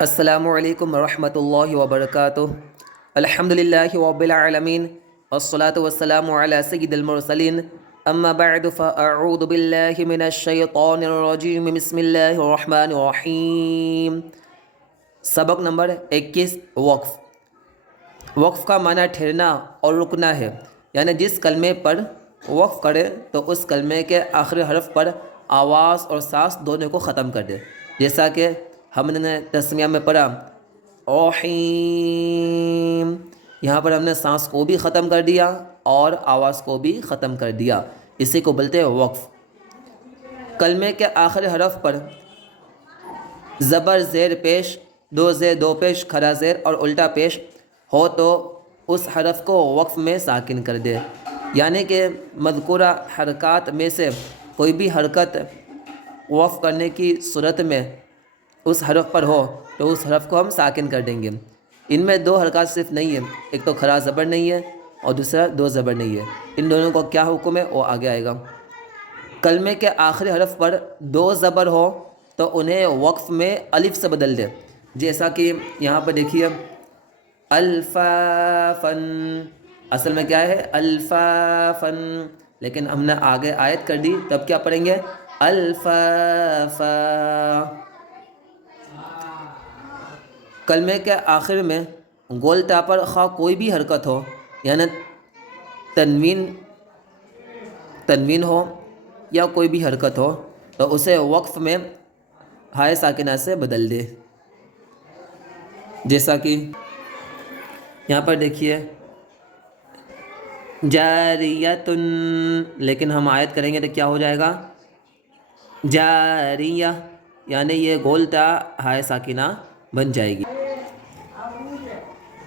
السلام علیکم ورحمۃ اللہ وبرکاتہ۔ الحمد للہ رب العالمین والصلاة والسلام علی سید المرسلین، اما بعد فاعوذ باللہ من الشیطان الرجیم، بسم اللہ الرحمن الرحیم۔ سبق نمبر 21، وقف۔ وقف کا معنی ٹھہرنا اور رکنا ہے، یعنی جس کلمے پر وقف کرے تو اس کلمے کے آخری حرف پر آواز اور سانس دونوں کو ختم کر دے، جیسا کہ ہم نے تسمیہ میں پڑھا رحیم، یہاں پر ہم نے سانس کو بھی ختم کر دیا اور آواز کو بھی ختم کر دیا، اسی کو بولتے ہیں وقف۔ کلمے کے آخری حرف پر زبر زیر پیش، دو زیر دو پیش، کھڑا زیر اور الٹا پیش ہو تو اس حرف کو وقف میں ساکن کر دے، یعنی کہ مذکورہ حرکات میں سے کوئی بھی حرکت وقف کرنے کی صورت میں اس حرف پر ہو تو اس حرف کو ہم ساکن کر دیں گے۔ ان میں دو حرکات صرف نہیں ہیں، ایک تو کھڑا زبر نہیں ہے اور دوسرا دو زبر نہیں ہے، ان دونوں کو کیا حکم ہے وہ آگے آئے گا۔ کلمے کے آخری حرف پر دو زبر ہو تو انہیں وقف میں الف سے بدل دے، جیسا کہ یہاں پر دیکھیے الفافن، اصل میں کیا ہے الفافن، لیکن ہم نے آگے آیت کر دی، تب کیا پڑھیں گے الفافا۔ کلمے کے آخر میں گول تا پر خواہ کوئی بھی حرکت ہو، یعنی تنوین ہو یا کوئی بھی حرکت ہو تو اسے وقف میں ہائے ساکنہ سے بدل دے، جیسا کہ یہاں پر دیکھیے جاریتن، لیکن ہم آیت کریں گے تو کیا ہو جائے گا جاریہ، یعنی یہ گول تا ہائے ساکنہ بن جائے گی۔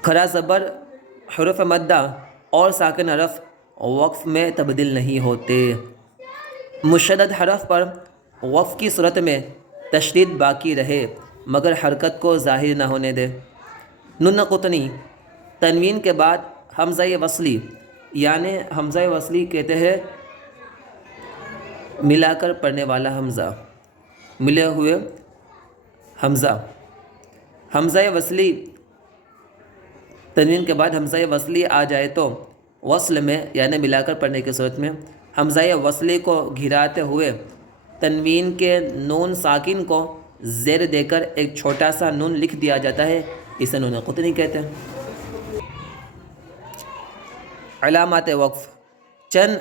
کھڑا زبر، حروف مدہ اور ساکن حرف وقف میں تبدیل نہیں ہوتے۔ مشدد حرف پر وقف کی صورت میں تشدید باقی رہے مگر حرکت کو ظاہر نہ ہونے دے۔ نون قطنی، تنوین کے بعد حمزہ وصلی، یعنی حمزہ وصلی کہتے ہیں ملا کر پڑھنے والا حمزہ، ملے ہوئے حمزہ۔ حمزہ وصلی، تنوین کے بعد حمزہ وصلی آ جائے تو وصل میں یعنی ملا کر پڑھنے کی صورت میں حمزہ وصلی کو گھراتے ہوئے تنوین کے نون ساکن کو زیر دے کر ایک چھوٹا سا نون لکھ دیا جاتا ہے، اسے نون قطنی کہتے ہیں۔ علامات وقف، چند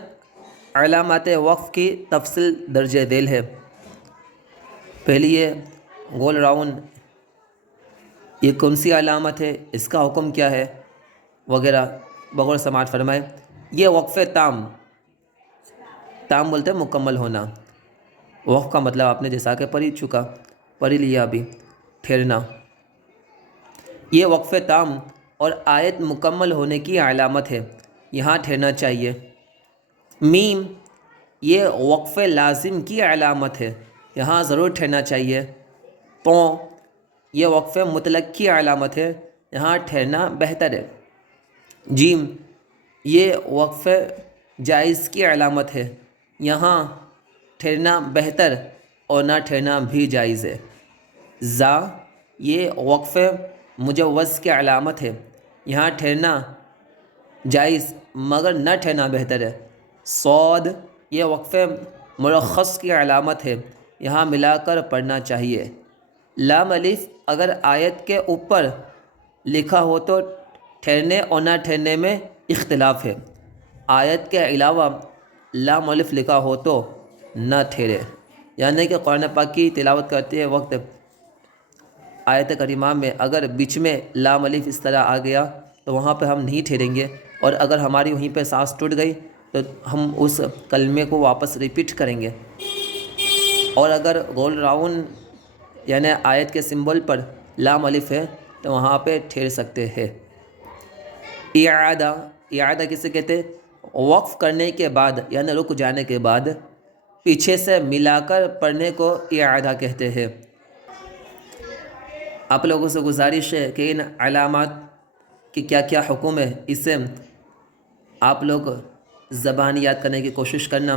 علامات وقف کی تفصیل درج ذیل ہے۔ پہلی ہے گول راؤنڈ، یہ کون سی علامت ہے، اس کا حکم کیا ہے وغیرہ بغور سماعت فرمائے۔ یہ وقف تام، تام بولتے ہیں مکمل ہونا، وقف کا مطلب آپ نے جیسا کہ پڑھ لیا ابھی، ٹھہرنا۔ یہ وقف تام اور آیت مکمل ہونے کی علامت ہے، یہاں ٹھہرنا چاہیے۔ میم، یہ وقف لازم کی علامت ہے، یہاں ضرور ٹھہرنا چاہیے۔ تو یہ وقف مطلق کی علامت ہے، یہاں ٹھہرنا بہتر ہے۔ جیم، یہ وقف جائز کی علامت ہے، یہاں ٹھہرنا بہتر اور نہ ٹھہرنا بھی جائز ہے۔ زا، یہ وقف مجوز کی علامت ہے، یہاں ٹھہرنا جائز مگر نہ ٹھہرنا بہتر ہے۔ صاد، یہ وقف مرخص کی علامت ہے، یہاں ملا کر پڑھنا چاہیے۔ لام الف، اگر آیت کے اوپر لکھا ہو تو ٹھہرنے اور نہ ٹھہرنے میں اختلاف ہے، آیت کے علاوہ لام الف لکھا ہو تو نہ ٹھہرے، یعنی کہ قرآن پاک کی تلاوت کرتے وقت آیت کریمہ میں اگر بیچ میں لام الف اس طرح آ گیا تو وہاں پہ ہم نہیں ٹھہریں گے، اور اگر ہماری وہیں پہ سانس ٹوٹ گئی تو ہم اس کلمے کو واپس ریپیٹ کریں گے۔ اور اگر گول راؤنڈ یعنی آیت کے سمبل پر لام الف ہے تو وہاں پہ ٹھہر سکتے ہیں۔ اعادہ، اعادہ کسے کہتے ہیں، وقف کرنے کے بعد یعنی رک جانے کے بعد پیچھے سے ملا کر پڑھنے کو اعادہ کہتے ہیں۔ آپ لوگوں سے گزارش ہے کہ ان علامات کی کیا کیا حکم ہے، اسے آپ لوگ زبان یاد کرنے کی کوشش کرنا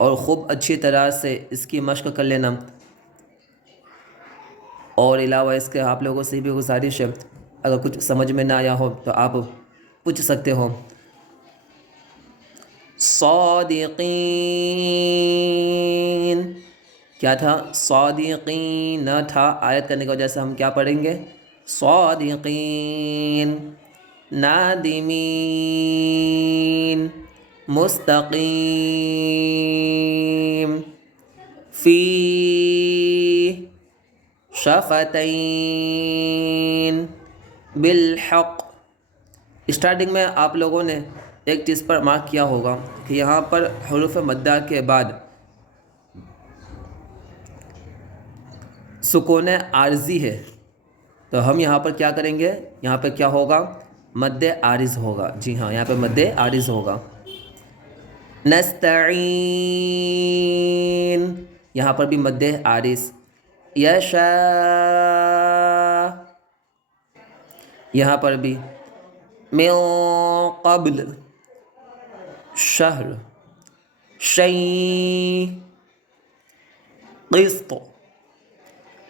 اور خوب اچھی طرح سے اس کی مشق کر لینا۔ اور علاوہ اس کے آپ لوگوں سے بھی گزارش ہے، اگر کچھ سمجھ میں نہ آیا ہو تو آپ پوچھ سکتے ہو۔ صادقین کیا تھا؟ صادقین نہ تھا، آیت کرنے کی وجہ سے ہم کیا پڑھیں گے؟ صادقین۔ نادمین، مستقیم، فی شفتین، بالحق۔ اسٹارٹنگ میں آپ لوگوں نے ایک چیز پر مارک کیا ہوگا کہ یہاں پر حروف مدہ کے بعد سکون عارضی ہے، تو ہم یہاں پر کیا کریں گے؟ یہاں پہ کیا ہوگا؟ مد عارض ہوگا۔ جی ہاں، یہاں پہ مد عارض ہوگا۔ نستعین، یہاں پر بھی مد عارض۔ یشاء، یہاں پر بھی۔ من قبل، شہر، شیء، قسط،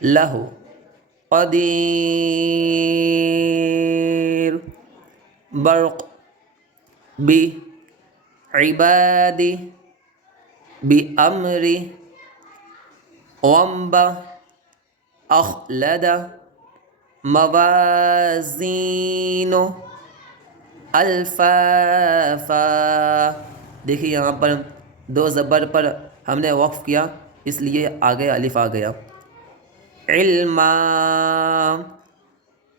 لہ، قدیر، برق، بی، عبادی، بامری، ومبا، اخلد، موازین، الفافا۔ دیکھیے یہاں پر دو زبر پر ہم نے وقف کیا، اس لیے آگے الف آ گیا۔ علما،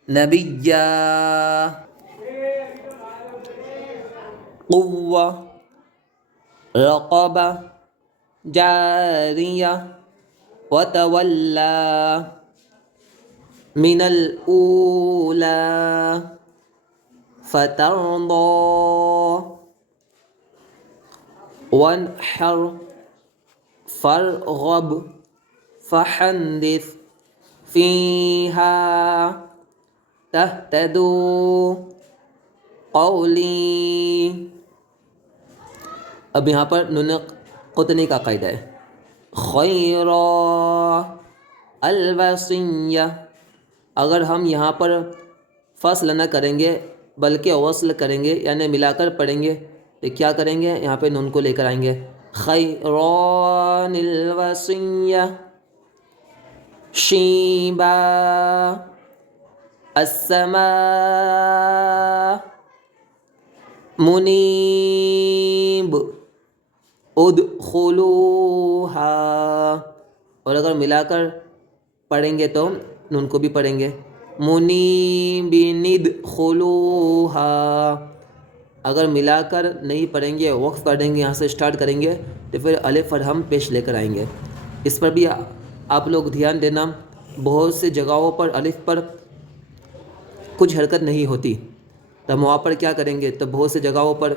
نبیا، قوہ، رقبہ، جاریہ، وتولا، من الاولی، فترضى، وانحر، فارغب، فحدث، فيها، تهتدوا، قولی۔ اب یہاں پر نون قطنی کا قاعدہ ہے۔ خیرا، الوصیہ، اگر ہم یہاں پر فصل نہ کریں گے بلکہ وصل کریں گے، یعنی ملا کر پڑھیں گے، تو کیا کریں گے؟ یہاں پہ نون کو لے کر آئیں گے۔ خیران الوصیہ، شیبا، السماء، منیب، ادخلوها، اور اگر ملا کر پڑھیں گے تو نون کو بھی پڑھیں گے۔ منیبین ادخلوها، اگر ملا کر نہیں پڑھیں گے، وقف کر دیں گے، یہاں سے سٹارٹ کریں گے تو پھر الف اور ہم پیش لے کر آئیں گے۔ اس پر بھی آپ لوگ دھیان دینا، بہت سی جگہوں پر الف پر کچھ حرکت نہیں ہوتی، تو ہم وہاں پر کیا کریں گے؟ تو بہت سی جگہوں پر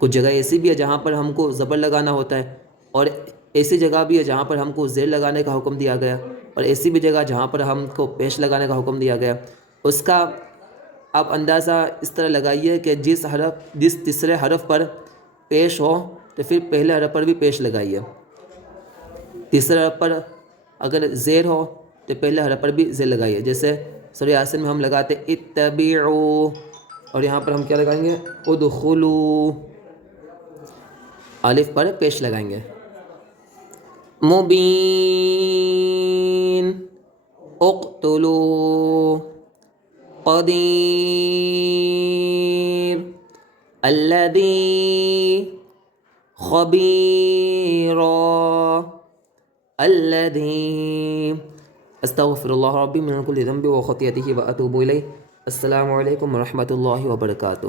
کچھ جگہ ایسی بھی ہے جہاں پر ہم کو زبر لگانا ہوتا ہے، اور ایسی جگہ بھی ہے جہاں پر ہم کو زیر لگانے کا حکم دیا گیا، اور ایسی بھی جگہ جہاں پر ہم کو پیش لگانے کا حکم دیا گیا۔ اس کا آپ اندازہ اس طرح لگائیے کہ جس تیسرے حرف پر پیش ہو تو پھر پہلے حرف پر بھی پیش لگائیے، تیسرے حرف پر اگر زیر ہو تو پہلے حرف پر بھی زیر لگائیے۔ جیسے سورہ یاسین میں ہم لگاتے اتبعوا، اور یہاں پر ہم کیا لگائیں گے؟ ادخلوا، الف پر پیش لگائیں گے۔ مبین، اقتلوا، قدیر، الذی، خبیرا، الذی۔ استغفر اللہ ربی من کل ذنب وخطیئتہ واتوب الیہ۔ السلام علیکم ورحمۃ اللہ وبرکاتہ۔